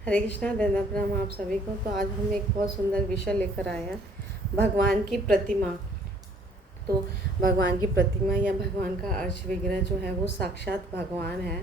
हरे कृष्णा, धन्यवाद प्रणाम आप सभी को। तो आज हम एक बहुत सुंदर विषय लेकर आए हैं, भगवान की प्रतिमा। तो भगवान की प्रतिमा या भगवान का अर्श विग्रह जो है वो साक्षात भगवान है।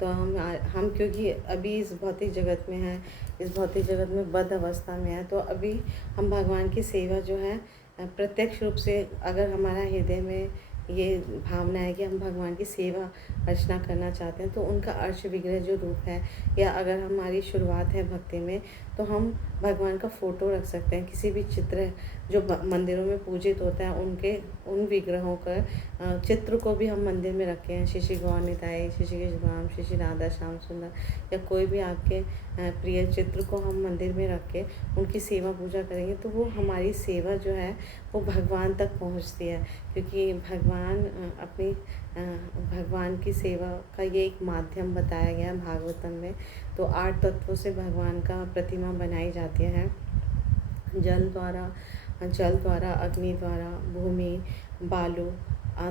तो हम क्योंकि अभी इस भौतिक जगत में हैं, इस भौतिक जगत में बद्ध अवस्था में है, तो अभी हम भगवान की सेवा जो है प्रत्यक्ष रूप से, अगर हमारा हृदय में ये भावना है कि हम भगवान की सेवा अर्चना करना चाहते हैं, तो उनका अर्श विग्रह जो रूप है, या अगर हमारी शुरुआत है भक्ति में, तो हम भगवान का फ़ोटो रख सकते हैं। किसी भी चित्र जो मंदिरों में पूजित होता है, उनके उन विग्रहों का चित्र को भी हम मंदिर में रखे हैं। श्री श्री गौर निताई, श्री श्री कृष्ण, श्री श्री राधा श्याम सुंदर, या कोई भी आपके प्रिय चित्र को हम मंदिर में रख के उनकी सेवा पूजा करेंगे, तो वो हमारी सेवा जो है वो भगवान तक पहुंचती है। क्योंकि भगवान की सेवा का ये एक माध्यम बताया गया है भागवतम में। तो 8 तत्वों से भगवान का प्रतिमा बनाई जाती है। जल द्वारा, अग्नि द्वारा, भूमि, बालू,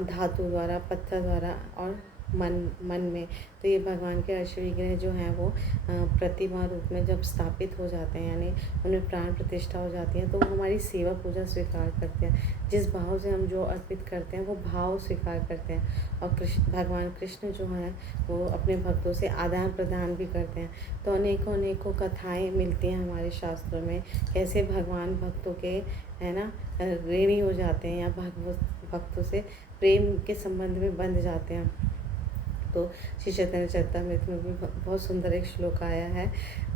धातु द्वारा, पत्थर द्वारा, और मन में। तो ये भगवान के अर्श विग्रह जो हैं वो प्रतिमा रूप में जब स्थापित हो जाते हैं, यानी उन्हें प्राण प्रतिष्ठा हो जाती है, तो वो हमारी सेवा पूजा स्वीकार करते हैं। जिस भाव से हम जो अर्पित करते हैं वो भाव स्वीकार करते हैं। और भगवान कृष्ण जो हैं वो अपने भक्तों से आदान प्रदान भी करते हैं। तो अनेकों कथाएँ मिलती हैं हमारे शास्त्रों में, कैसे भगवान भक्तों के, है ना, ऋणी हो जाते हैं, या भक्तों से प्रेम के संबंध में बंध जाते हैं। तो श्री चैतन्य चरितामृत में भी बहुत सुंदर एक श्लोक आया है,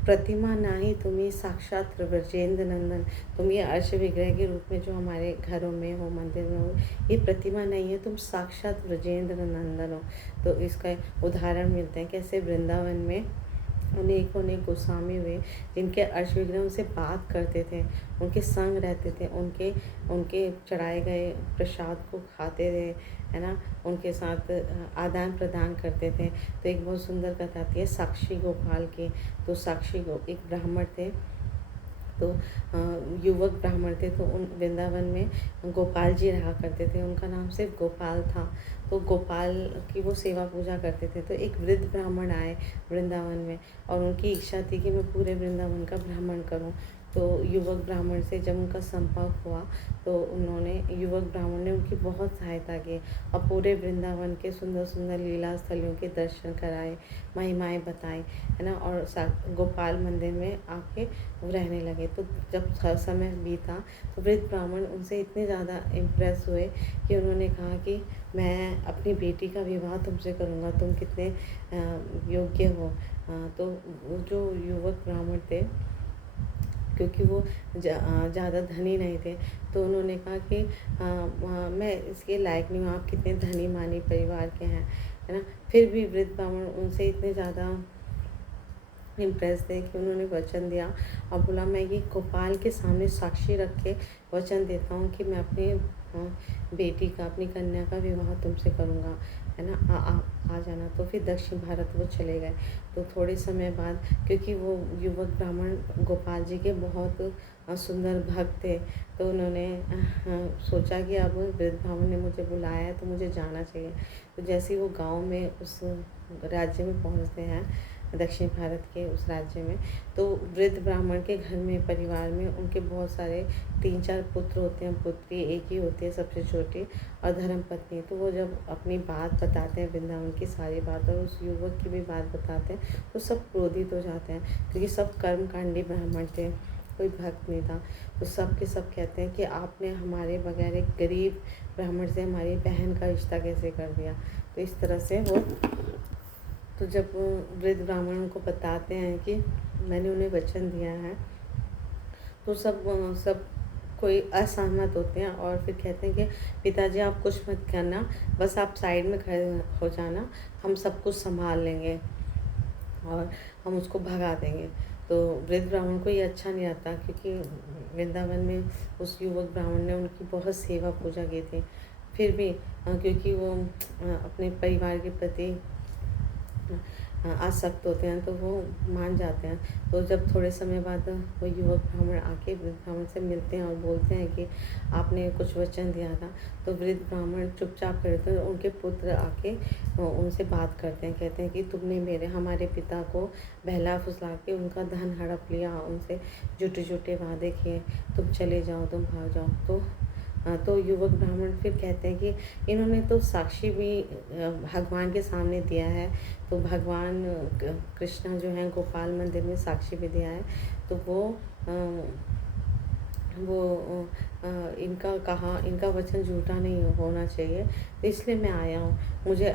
प्रतिमा नाही तुम्हें साक्षात ब्रजेंद्र नंदन। तुम ये अर्श विग्रह के रूप में जो हमारे घरों में हो, मंदिर में हो, ये प्रतिमा नहीं है, तुम साक्षात ब्रजेंद्र नंदन हो। तो इसका उदाहरण मिलते हैं, कैसे वृंदावन में अनेक गोस्वामी हुए, जिनके अर्श विग्रह उनसे बात करते थे, उनके संग रहते थे, उनके चढ़ाए गए प्रसाद को खाते थे, है ना, उनके साथ आदान प्रदान करते थे। तो एक बहुत सुंदर कथा आती है साक्षी गोपाल की। तो एक ब्राह्मण थे, तो युवक ब्राह्मण थे, तो उन वृंदावन में गोपाल जी रहा करते थे, उनका नाम सिर्फ गोपाल था। तो गोपाल की वो सेवा पूजा करते थे। तो एक वृद्ध ब्राह्मण आए वृंदावन में, और उनकी इच्छा थी कि मैं पूरे वृंदावन का भ्रमण करूं। तो युवक ब्राह्मण से जब उनका संपर्क हुआ, तो युवक ब्राह्मण ने उनकी बहुत सहायता की, और पूरे वृंदावन के सुंदर सुंदर लीला स्थलों के दर्शन कराए, महिमाएँ बताई, है ना, और गोपाल मंदिर में आके वो रहने लगे। तो जब समय बीता, तो वृद्ध ब्राह्मण उनसे इतने ज़्यादा इम्प्रेस हुए कि उन्होंने कहा कि मैं अपनी बेटी का विवाह तुमसे करूँगा, तुम कितने योग्य हो। तो वो जो युवक ब्राह्मण थे, क्योंकि वो ज़्यादा धनी नहीं थे, तो उन्होंने कहा कि मैं इसके लायक नहीं हूँ, आप कितने धनी मानी परिवार के हैं, है ना। फिर भी वृद्ध ब्राह्मण उनसे इतने ज़्यादा इम्प्रेस थे कि उन्होंने वचन दिया, और बोला, मैं ये गोपाल के सामने साक्षी रख के वचन देता हूँ कि मैं अपनी बेटी का, अपनी कन्या का विवाह तुमसे करूँगा, है ना, आ जाना। तो फिर दक्षिण भारत वो चले गए। तो थोड़े समय बाद, क्योंकि वो युवक ब्राह्मण गोपाल जी के बहुत सुंदर भक्त थे, तो उन्होंने सोचा कि अब वृद्ध ब्राह्मण ने मुझे बुलाया है तो मुझे जाना चाहिए। तो जैसे ही वो गाँव में उस राज्य में पहुँचते हैं, दक्षिण भारत के उस राज्य में, तो वृद्ध ब्राह्मण के घर में, परिवार में, उनके बहुत सारे 3-4 पुत्र होते हैं, पुत्री एक ही होती है सबसे छोटी, और धर्म पत्नी। तो वो जब अपनी बात बताते हैं, वृंदावन की सारी बात, और उस युवक की भी बात बताते हैं, तो सब क्रोधित हो जाते हैं, क्योंकि सब कर्मकांडी ब्राह्मण थे, कोई भक्त नहीं था। तो सब के सब कहते हैं कि आपने हमारे बगैर एक गरीब ब्राह्मण से हमारी बहन का रिश्ता कैसे कर दिया। तो इस तरह से वो, तो जब वृद्ध ब्राह्मण उनको बताते हैं कि मैंने उन्हें वचन दिया है, तो सब कोई असहमत होते हैं, और फिर कहते हैं कि पिताजी आप कुछ मत करना, बस आप साइड में खड़े हो जाना, हम सब कुछ संभाल लेंगे और हम उसको भगा देंगे। तो वृद्ध ब्राह्मण को ये अच्छा नहीं आता, क्योंकि वृंदावन में उस युवक ब्राह्मण ने उनकी बहुत सेवा पूजा की थी। फिर भी क्योंकि वो अपने परिवार के प्रति आसक्त होते हैं तो वो मान जाते हैं। तो जब थोड़े समय बाद वो युवक ब्राह्मण आके वृद्ध ब्राह्मण से मिलते हैं और बोलते हैं कि आपने कुछ वचन दिया था, तो वृद्ध ब्राह्मण चुपचाप खड़े थे। उनके पुत्र आके उनसे बात करते हैं, कहते हैं कि तुमने हमारे पिता को बहला फुसला के उनका धन हड़प लिया, उनसे झूठे झूठे वादे किए, तुम चले जाओ, तुम भाग जाओ। तो युवक ब्राह्मण फिर कहते हैं कि इन्होंने तो साक्षी भी भगवान के सामने दिया है, तो भगवान कृष्ण जो है गोपाल मंदिर में साक्षी भी दिया है, तो वो इनका वचन झूठा नहीं होना चाहिए, तो इसलिए मैं आया हूँ। मुझे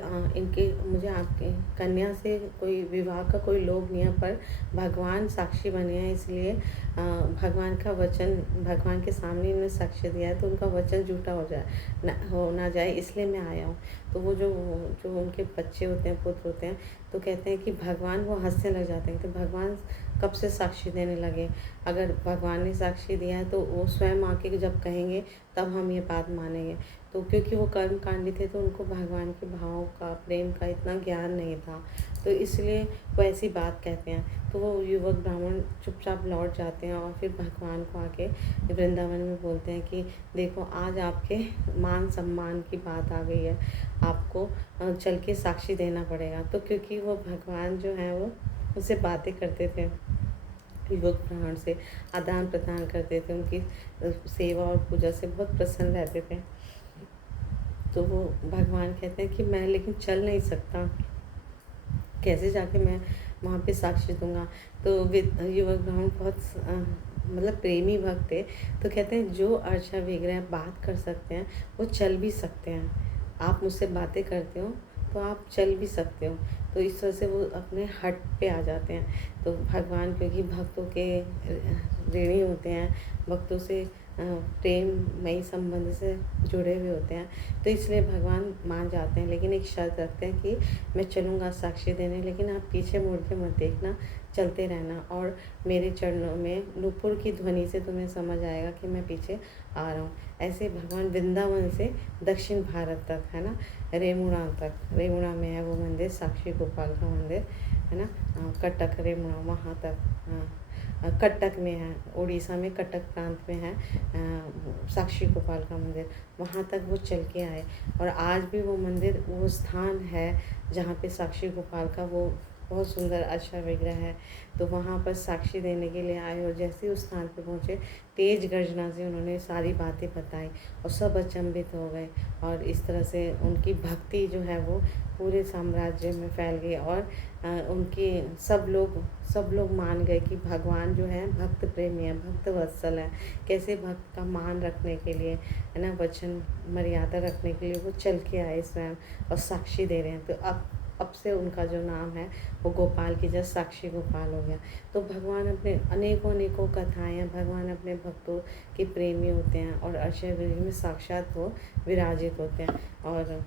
आपके कन्या से कोई विवाह का कोई लोभ नहीं है, पर भगवान साक्षी बने हैं, इसलिए भगवान का वचन भगवान के सामने इन्होंने साक्ष्य दिया है, तो उनका वचन झूठा हो ना जाए, इसलिए मैं आया हूँ। तो वो जो उनके बच्चे होते हैं, पुत्र होते हैं, तो कहते हैं कि भगवान, वो हंसने लग जाते हैं कि भगवान कब से साक्षी देने लगे। अगर भगवान ने साक्षी दिया है तो वो स्वयं आके जब कहेंगे तब हम ये बात मानेंगे। तो क्योंकि वो कर्मकांडी थे, तो उनको भगवान के भाव का, प्रेम का इतना ज्ञान नहीं था, तो इसलिए वो ऐसी बात कहते हैं। तो वो युवक ब्राह्मण चुपचाप लौट जाते हैं और फिर भगवान को आके वृंदावन में बोलते हैं कि देखो, आज आपके मान सम्मान की बात आ गई है, आपको चल के साक्षी देना पड़ेगा। तो क्योंकि वो भगवान जो है वो उससे बातें करते थे, युवक ब्राह्मण से आदान प्रदान करते थे, उनकी सेवा और पूजा से बहुत प्रसन्न रहते थे। तो वो भगवान कहते हैं कि मैं लेकिन चल नहीं सकता, कैसे जाके मैं वहाँ पे साक्षी दूंगा। तो युवक ब्राह्मण बहुत मतलब प्रेमी भक्त थे, तो कहते हैं जो अर्चा विग्रह बात कर सकते हैं वो चल भी सकते हैं। आप मुझसे बातें करते हो तो आप चल भी सकते हो। तो इस तरह से वो अपने हट पे आ जाते हैं। तो भगवान क्योंकि भक्तों के ऋणी होते हैं, भक्तों से प्रेममयी संबंध से जुड़े हुए होते हैं, तो इसलिए भगवान मान जाते हैं, लेकिन एक शर्त रखते हैं कि मैं चलूँगा साक्षी देने, लेकिन आप पीछे मुड़ के मत देखना, चलते रहना, और मेरे चरणों में नूपुर की ध्वनि से तुम्हें समझ आएगा कि मैं पीछे आ रहा हूँ। ऐसे भगवान वृंदावन से दक्षिण भारत तक, है ना, रेमुणा तक, रेमुणा में है वो मंदिर, साक्षी गोपाल का मंदिर, है ना, कटक रेमुणा वहाँ तक, कटक में है, उड़ीसा में कटक प्रांत में है साक्षी गोपाल का मंदिर, वहाँ तक वो चल के आए। और आज भी वो मंदिर, वो स्थान है जहाँ पे साक्षी गोपाल का वो बहुत सुंदर अच्छा विग्रह है। तो वहाँ पर साक्षी देने के लिए आए, और जैसे ही उस स्थान पर पहुँचे, तेज गर्जना से उन्होंने सारी बातें बताई और सब अचंभित हो गए, और इस तरह से उनकी भक्ति जो है वो पूरे साम्राज्य में फैल गई, और उनकी सब लोग मान गए कि भगवान जो है भक्त प्रेमी है, भक्त वत्सल है। कैसे भक्त का मान रखने के लिए, है ना, वचन मर्यादा रखने के लिए वो चल के आए स्वयं और साक्षी दे रहे हैं। तो अब से उनका जो नाम है वो गोपाल की जगह साक्षी गोपाल हो गया। तो भगवान अपने अनेकों कथाएं हैं, भगवान अपने भक्तों के प्रेमी होते हैं, और अक्षय में साक्षात वो विराजित होते हैं, और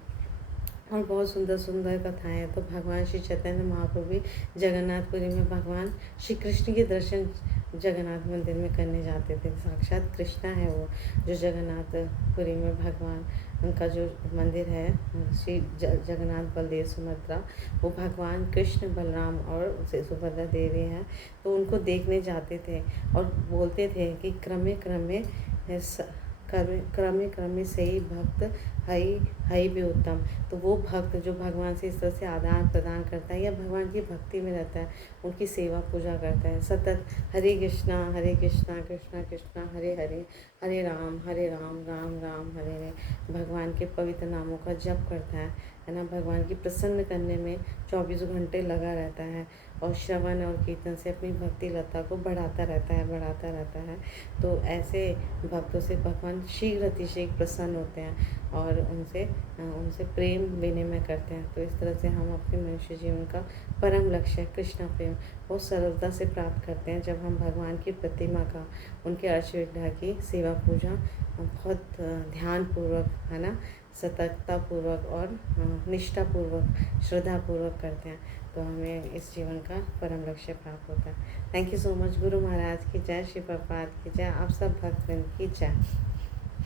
बहुत सुंदर सुंदर कथाएं हैं। तो भगवान श्री चैतन्य महाप्रभु भी जगन्नाथपुरी में भगवान श्री कृष्ण के दर्शन जगन्नाथ मंदिर में करने जाते थे। साक्षात कृष्णा है वो, जो जगन्नाथपुरी में भगवान, उनका जो मंदिर है श्री जगन्नाथ बलदेव सुभद्रा, वो भगवान कृष्ण, बलराम और सुभद्रा देवी हैं। तो उनको देखने जाते थे और बोलते थे कि क्रमे क्रमे से ही भक्त हई भी उत्तम। तो वो भक्त जो भगवान से इस तरह से आदान प्रदान करता है, या भगवान की भक्ति में रहता है, उनकी सेवा पूजा करता है, सतत हरे कृष्णा कृष्णा कृष्णा हरे हरे, हरे राम राम राम हरे हरे, भगवान के पवित्र नामों का जप करता है ना, भगवान की प्रसन्न करने में 24 घंटे लगा रहता है, और श्रवण और कीर्तन से अपनी भक्ति लता को बढ़ाता रहता है। तो ऐसे भक्तों से भगवान शीघ्र अतिशीघ्र प्रसन्न होते हैं और उनसे प्रेम विनिमय करते हैं। तो इस तरह से हम अपने मनुष्य जीवन का परम लक्ष्य कृष्ण प्रेम बहुत सरलता से प्राप्त करते हैं, जब हम भगवान की प्रतिमा का, उनके अर्च विग्रह की सेवा पूजा बहुत ध्यानपूर्वक, है ना, सतर्कतापूर्वक और निष्ठापूर्वक, श्रद्धापूर्वक करते हैं। तो हमें इस जीवन का परम लक्ष्य प्राप्त होता है। Thank you so much. Guru Maharaj की जय, श्री प्रभुपाद की जय, आप सब भक्तवृंद की जय।